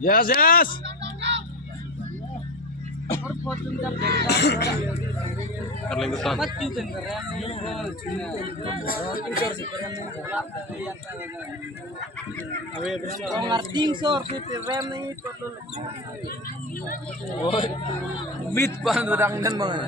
Yes, yes. Bit pan udang dan mga.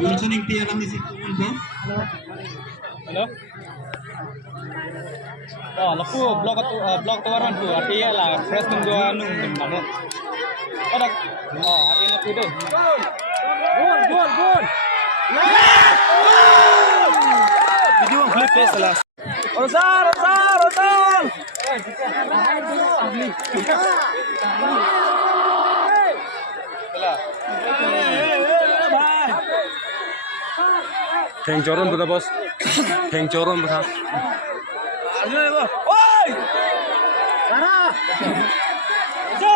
Wilson yang tiada di situ kan? Halo? Oh, laku blok tawaran tu. Artinya lah fresh tunggu anu kamu. Ada. Oh, artinya tu deh. Gol. Video yang flip face lah. Rosal. Heng coron betul bos. Heng coron betul. Oi! Sana. Go!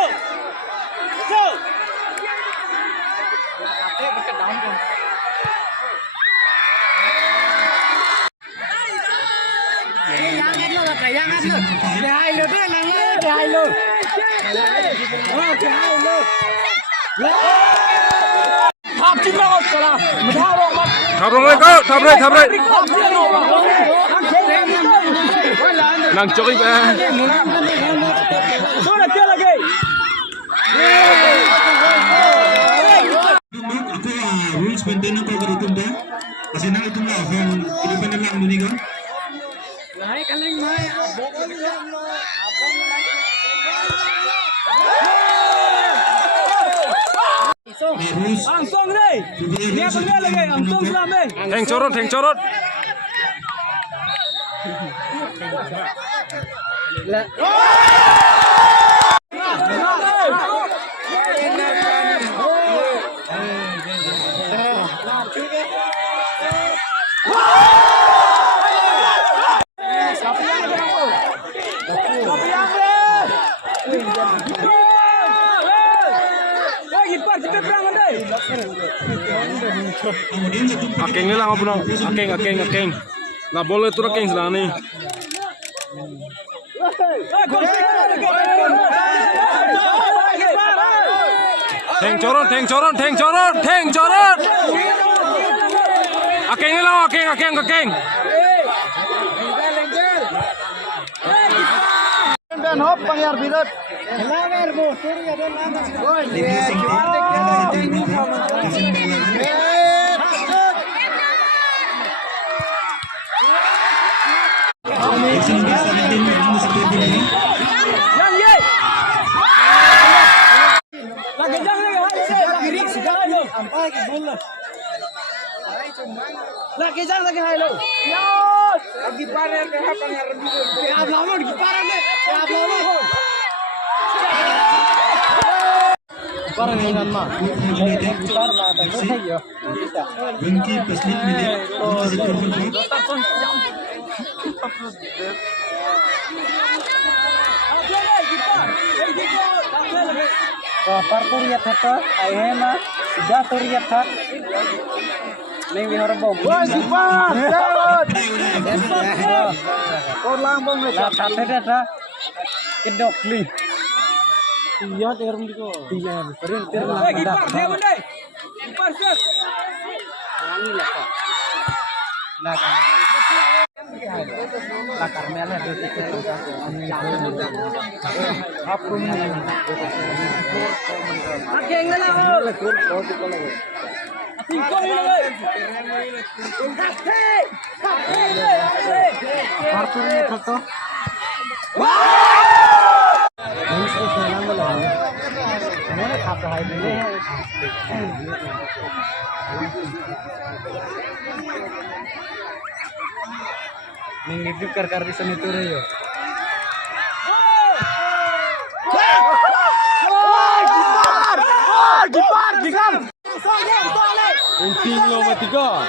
Kakek berkat daun pun. Jangan lo lah, jangan lo. Dihai lo deh, dihai lo. Oh, dihai lo. Hap cina kau salah. Menharong mat. Thabrai. Nang coki ba. Sudah dia lagi. Rules maintain ang pagkakita kasi na itong ahon, pilipan na lang Erus. Langsung deh. Dia bener lagi, langsung selamin. Heng corot, heng corot. Kemudian satu Akeng ni lang ako nang akeng. Na boleh tu akeng sila ni. Heng corot. Akeng ni lang akeng. Dan hop pangyar bidat. Langar bo, turi ada langar. Oi, lagi hai lo. Lagi panen ke apa yang rendu. Ab lalu lagi panen deh. Ab lalu. Panen dengan mah. Gitar lah tak boleh ya. Bunki peslit milik masih korban. Parpuriya thata, ayena, jaturiya thak. Neng di horobong. Wah, Gipan, jawab. Kau lambang lah. Thate dah. Kedok li. Iya, terum diko. Iya, sering terum. Gipan, dia mana? Gipan set. Wangi lah kok. Nah, kan. La Carmela de Aku ni. Akeng na lang. Tingko ni lang. Partur ni to. Ini sekarang belum. Mana kata hai dulu. Mengikuti kar di sini tu yo. Gipar. Inting lo matiga.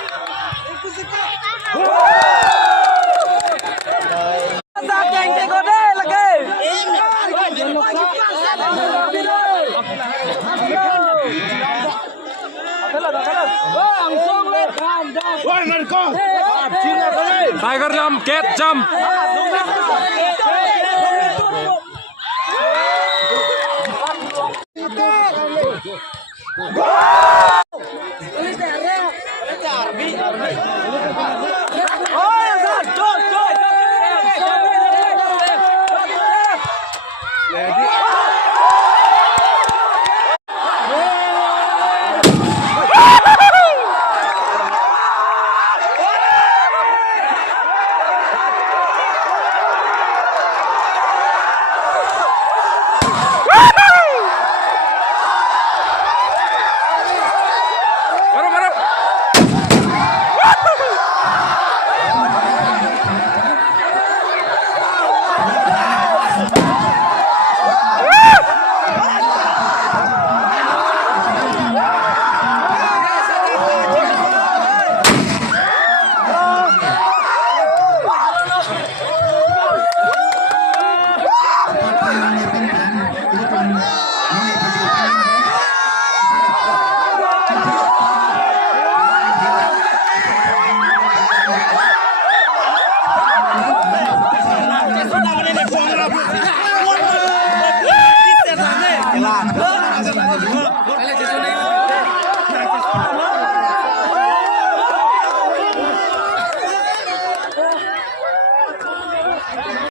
Sakeng ke gode lagi. Tiger jump, cat jump.